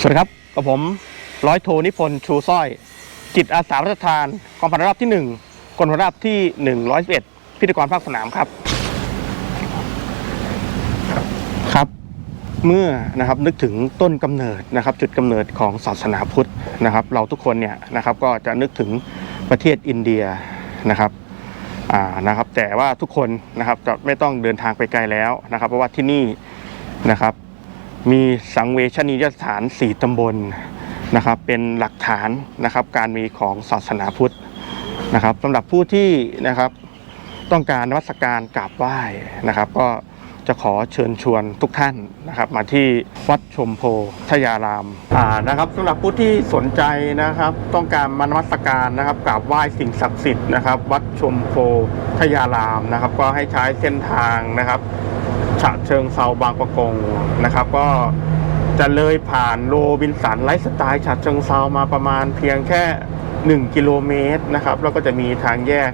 สวัสดีครับกับผมร้อยโทนิพนธ์ชูสร้อย จิตอาสารัชทานกองพันราบที่ 1กองพันราบที่ 111 พิธีกรภาคสนามครับ ครับ เมื่อนะครับนึกถึงต้นกำเนิดนะครับ จุดกำเนิดของศาสนาพุทธนะครับ เราทุกคนเนี่ยนะครับก็จะนึกถึงประเทศอินเดียนะครับอ่านะครับ แต่ว่าทุกคนนะครับจะไม่ต้องเดินทางไปไกลแล้วนะครับ เพราะว่าที่นี่นะครับ มีสังเวชนียสถาน4ตำบลนะครับ เป็นหลักฐานนะครับ การมีของศาสนาพุทธนะครับสำหรับผู้ที่นะครับต้องการนวัสการกราบไหว้นะครับ ก็จะขอเชิญชวนทุกท่านนะครับ มาที่วัดชมโพธยารามอ่านะครับสำหรับผู้ที่สนใจนะครับ ต้องการมานมัสการนะครับกราบไหว้สิ่งศักดิ์สิทธิ์นะครับ วัดชมโพธยารามนะครับ ก็ให้ใช้เส้นทางนะครับ ฉะเชิงเซาบางประกงนะครับ ก็จะเลยผ่านโรบินสันไลฟ์สไตล์ฉะเชิงเซามาประมาณเพียงแค่ 1 กิโลเมตรนะครับ แล้วก็จะมีทางแยก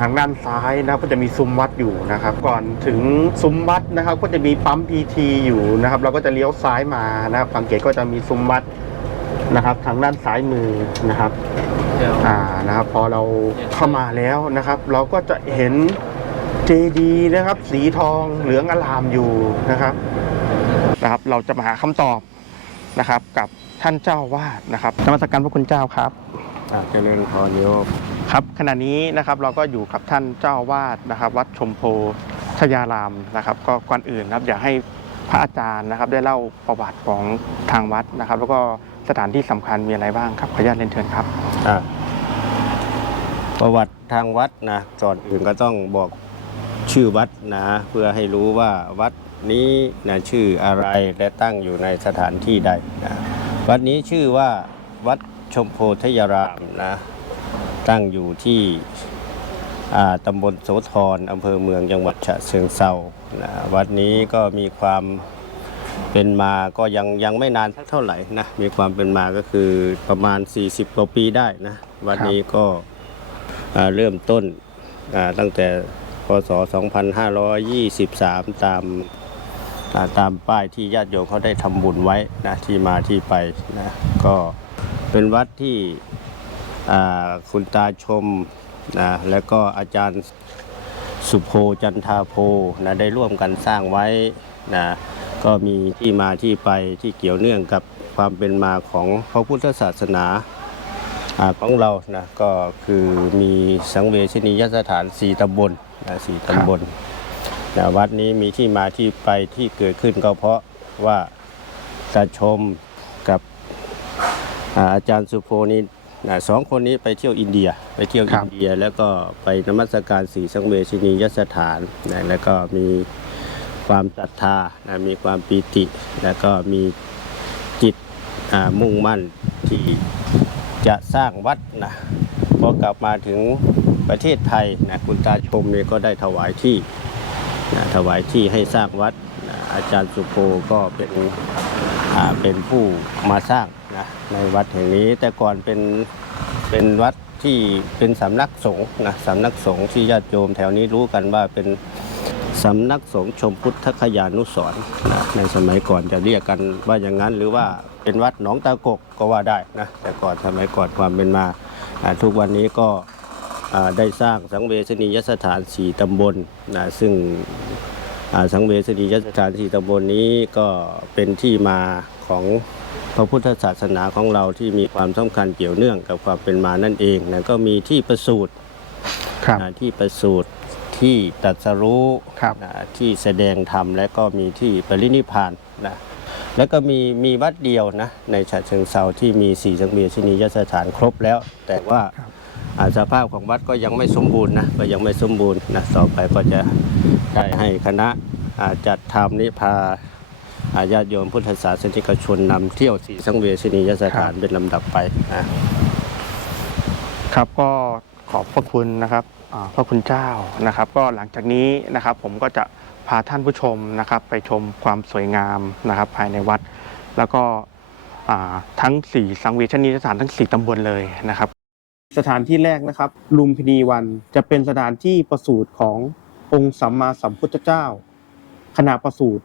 ทางด้านซ้ายนะครับก็จะมีซุ้มวัดอยู่นะครับ ก่อนถึงซุ้มวัดนะครับ ก็จะมีปั๊มพีทีอยู่นะครับ เราก็จะเลี้ยวซ้ายมานะครับสังเกตก็จะมีซุ้มวัดนะครับ ทางด้านซ้ายมือนะครับอ่านะครับ พอเราเข้ามาแล้วนะครับ เราก็จะเห็น เจดีนะครับ สีทองเหลืองอลามอยู่นะครับนะครับ เราจะมาหาคำตอบนะครับ กับท่านเจ้าวาดนะครับนมัสการพระคุณเจ้าครับอ่าเจริญพรโยมครับขณะนี้นะครับเราก็อยู่กับท่านเจ้าวาดนะครับ วัดชมโพธยารามนะครับ ก็ก่อนอื่นนะครับอยากให้พระอาจารย์นะครับ ได้เล่าประวัติของทางวัดนะครับ แล้วก็สถานที่สำคัญมีอะไรบ้างครับขออนุญาตเรียนเชิญครับอ่าประวัติทางวัดนะก่อนอื่นก็ต้องบอก ชื่อวัดนะเพื่อให้รู้ว่าวัดนี้นะชื่ออะไรและตั้งอยู่ในสถานที่ใดนะวัดนี้ชื่อว่าวัดชมโพธยารามนะตั้งอยู่ที่ตำบลโสธรอำเภอเมืองจังหวัดฉะเชิงเซานะวัดนี้ก็มีความเป็นมาก็ยังยังไม่นานเท่าไหร่นะมีความเป็นมาก็คือประมาณ 40กว่าปีได้นะวัดนี้ก็เริ่มต้นตั้งแต่ ศ 2523 ตามตามป้ายที่ญาติโยมเขาได้ทำบุญไว้นะที่มาที่ไปนะก็เป็นวัดที่คุณตาชมนะแล้วก็อาจารย์สุโพจันทาโพนะได้ร่วมกันสร้างไว้นะก็มีที่มาที่ไปที่เกี่ยวเนื่องกับความเป็นมาของพระพุทธศาสนา อ่าของเรานะก็คือมีสังเวชนียสถานสี่ตำบลนะสี่ตำบลนะวัดนี้มีที่มาที่ไปที่เกิดขึ้นก็เพราะว่าตาชมกับอ่าอาจารย์สุโพนี่นะสองคนนี้ไปเที่ยวอินเดีย ไปเที่ยวครัอิบนเดีย แล้วก็ไปนมัสการสีสังเวชนียสถานนะแล้วก็มีความศรัทธานะมีความปีติ แล้วก็มีจิตอ่ามุ่งมั่นที่ จะสร้างวัดนะพอกลับมาถึงประเทศไทยนะคุณตาชมเนี่ยก็ได้ถวายที่นะถวายที่ให้สร้างวัดนะอาจารย์สุโพก็เป็นเป็นผู้มาสร้างนะในวัดแห่งนี้แต่ก่อนเป็นเป็นวัดที่เป็นสำนักสงฆ์นะสำนักสงฆ์ที่ญาติโยมแถวนี้รู้กันว่าเป็นสำนักสงฆ์ชมพุทธคยานุสรณ์นะในสมัยก่อนจะเรียกกันว่าอย่างนั้นหรือว่า เป็นวัดหนองตากกก็ว่าได้นะแต่ก่อนสมัยก่อนความเป็นมาอ่าทุกวันนี้ก็อ่าได้สร้างสังเวชนียสถานสี่ตำบลนะซึ่งอ่าสังเวชนียสถานที่ตำบลนี้ก็เป็นที่มาของพระพุทธศาสนาของเราที่มีความสำคัญเกี่ยวเนื่องกับความเป็นมานั่นเองนะก็มีที่ประสูติครับอ่าที่ประสูติที่ตรัสรู้ครับอ่าที่แสดงธรรมและก็มีที่ปรินิพพานนะ แล้วก็มีมีวัดเดียวนะในฉะเชิงเซาที่มีสี่สังเวชนียสถานครบแล้ว แต่ว่าอ่าสภาพของวัดก็ยังไม่สมบูรณ์นะก็ยังไม่สมบูรณ์นะต่อไปก็จะได้ให้คณะอ่าจัดทำนิพาอาญาติโยมพุทธศาสนิกชนนำเที่ยวสีสังเวชนียสถานเป็นลำดับไปนะครับก็ขอบพระคุณนะครับ พระคุณเจ้านะครับ ก็หลังจากนี้นะครับผมก็จะพาท่านผู้ชมนะครับ ไปชมความสวยงามนะครับ ภายในวัด แล้วก็อ่าทั้ง 4 สังเวชนียสถานทั้ง 4ตำบลเลยนะครับ สถานที่แรกนะครับ ลุมพินีวันจะเป็นสถานที่ประสูติขององค์สัมมาสัมพุทธเจ้า ขณะประสูติ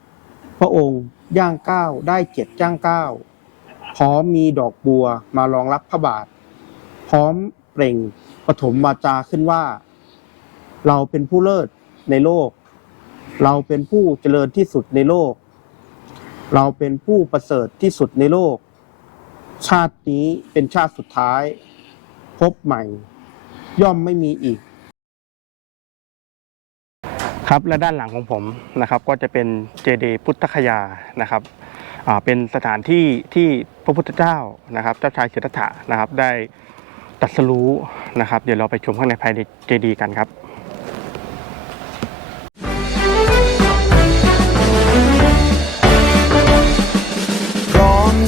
พระองค์ย่างก้าวได้เจ็ดย่างก้าวพร้อมมีดอกบัวมารองรับพระบาท พร้อมเปล่งปฐมวาจาขึ้นว่า เราเป็นผู้เลิศในโลก เราเป็นผู้เจริญที่สุดในโลก เราเป็นผู้ประเสริฐที่สุดในโลก ชาตินี้เป็นชาติสุดท้าย พบใหม่ ย่อมไม่มีอีก ครับและด้านหลังของผมนะครับ ก็จะเป็นเจดีย์พุทธคยานะครับเป็นสถานที่ที่พระพุทธเจ้านะครับ เจ้าชายสิทธัตถะนะครับได้ตรัสรู้นะครับ เดี๋ยวเราไปชมข้างในภายในเจดีย์กันครับ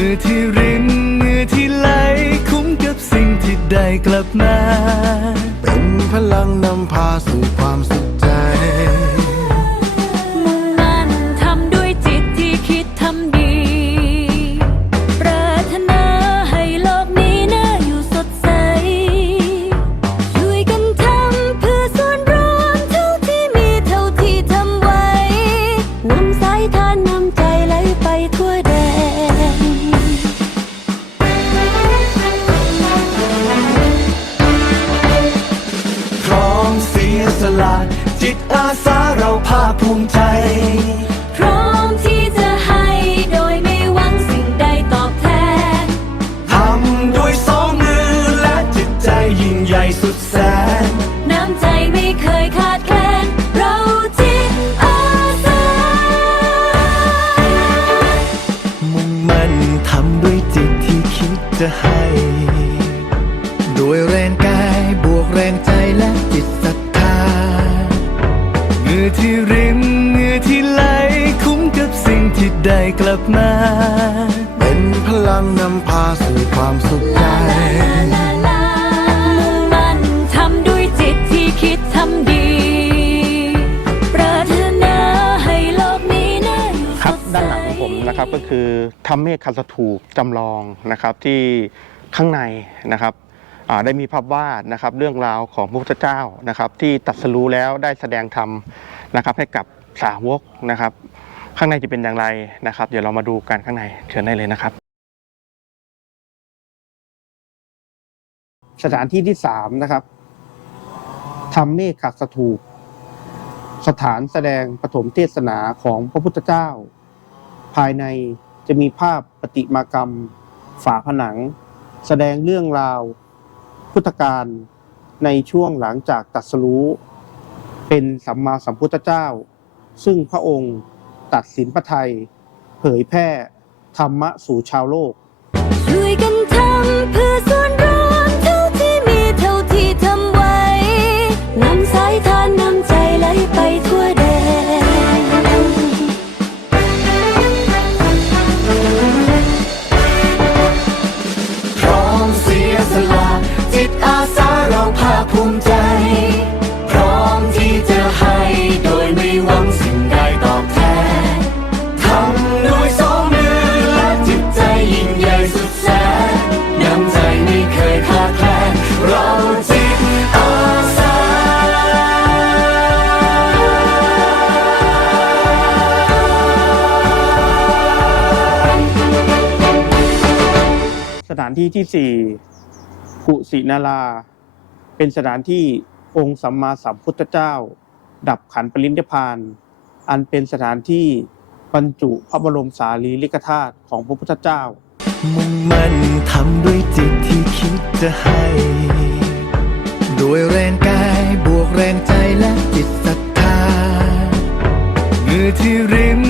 เหงื่อที่รินเหงื่อที่ไหลคุ้มกับสิ่งที่ได้กลับมา เป็นพลังนำพาส จิตศรัทธาเหงื่อที่รินเหงื่อที่ไหลคุ้มกับสิ่งที่ได้กลับมา เป็นพลังนำพาสู่ความสุขใจนทำด้านหลังของผมนะครับก็คือทำเมฆคัสถูปจำลองนะครับที่ข้างในนะครับ ได้มีภาพวาดนะครับเรื่องราวของพระพุทธเจ้านะครับที่ตรัสรู้แล้วได้แสดงธรรมนะครับให้กับสาวกนะครับ ข้างในจะเป็นอย่างไรนะครับ เดี๋ยวเรามาดูกันข้างในเชิญได้เลยนะครับ สถานที่ที่สามนะครับทำเมฆขักสถูปสถานแสดงปฐมเทศนาของพระพุทธเจ้า ภายในจะมีภาพปฏิมากรรมฝาผนัง แสดงเรื่องราว พุทธการในช่วงหลังจากตัดสรู้ เป็นสัมมาสัมพุทธเจ้า ซึ่งพระองค์ตัดสินพระไทย เผยแพร่ธรรมะสู่ชาวโลก ที่ที่สี่กุสินาราเป็นสถานที่องค์สัมมาสัมพุทธเจ้า ดับขันปรินิพาน อันเป็นสถานที่บรรจุพระบรมสารีริกธาตุของพระพุทธเจ้า มุ่งมั่นทำด้วยจิตที่คิดจะให้โดยแรงกายบวกแรงใจและจิตศรัทธาเหงื่อที่ริน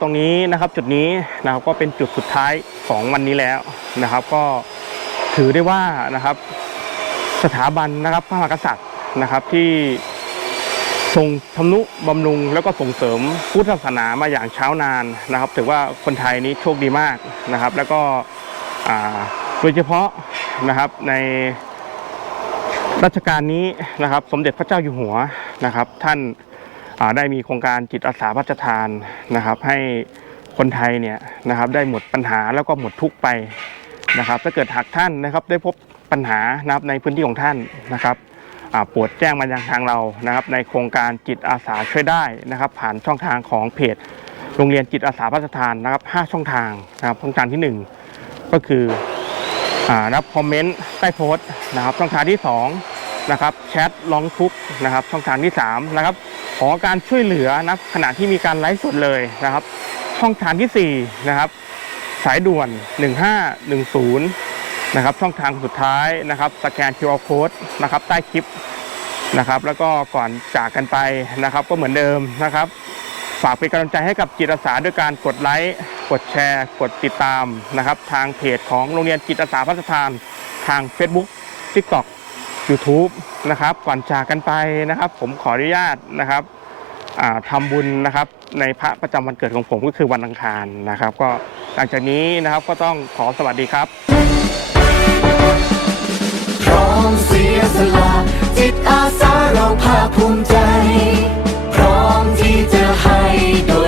ตรงนี้นะครับจุดนี้นะครับก็เป็นจุดสุดท้ายของวันนี้แล้วนะครับ ก็ถือได้ว่านะครับ สถาบันนะครับพระมหากษัตริย์นะครับที่ทรงทำนุบำรุงแล้วก็ส่งเสริมพุทธศาสนามาอย่างเช้านานนะครับ ถือว่าคนไทยนี้โชคดีมากนะครับ แล้วก็โดยเฉพาะนะครับในรัชกาลนี้นะครับ สมเด็จพระเจ้าอยู่หัวนะครับ ท่าน ได้มีโครงการจิตอาสาพระราชทานนะครับ ให้คนไทยเนี่ยนะครับได้หมดปัญหาแล้วก็หมดทุกไปนะครับถ้าเกิดหากท่านนะครับได้พบปัญหานะครับในพื้นที่ของท่านนะครับโปรดแจ้งมายังทางเรานะครับ ในโครงการจิตอาสาช่วยได้นะครับ ผ่านช่องทางของเพจโรงเรียนจิตอาสาพระราชทานนะครับ 5 ช่องทางนะครับช่องทางที่ 1 ก็คือรับคอมเมนต์ใต้โพสต์นะครับ ช่องทางที่2นะครับแชทร้องทุกข์นะครับ ช่องทางที่3นะครับ ขอการช่วยเหลือนับขณะที่มีการไลฟ์สดเลยนะครับ ช่องทางที่สี่นะครับสายด่วน 1510 นะครับ ช่องทางสุดท้ายนะครับ สแกน QR Code นะครับ ใต้คลิปนะครับ แล้วก็ก่อนจากกันไปนะครับ ก็เหมือนเดิมนะครับ ฝากเป็นกำลังใจให้กับจิตอาสาด้วยการกดไลค์กดแชร์ กดติดตามนะครับ ทางเพจของโรงเรียนจิตอาสาพัฒทานทาง Facebook TikTok YouTube นะครับก่อนจากกันไปนะครับ ผมขออนุญาตนะครับทำบุญนะครับในพระประจำวันเกิดของผมก็คือวันอังคารนะครับ ก็หลังจากนี้นะครับก็ต้องขอสวัสดีครับพร้อมเสียสละจิตอาสาเราภาคภูมิใจ พร้อมที่จะให้โดย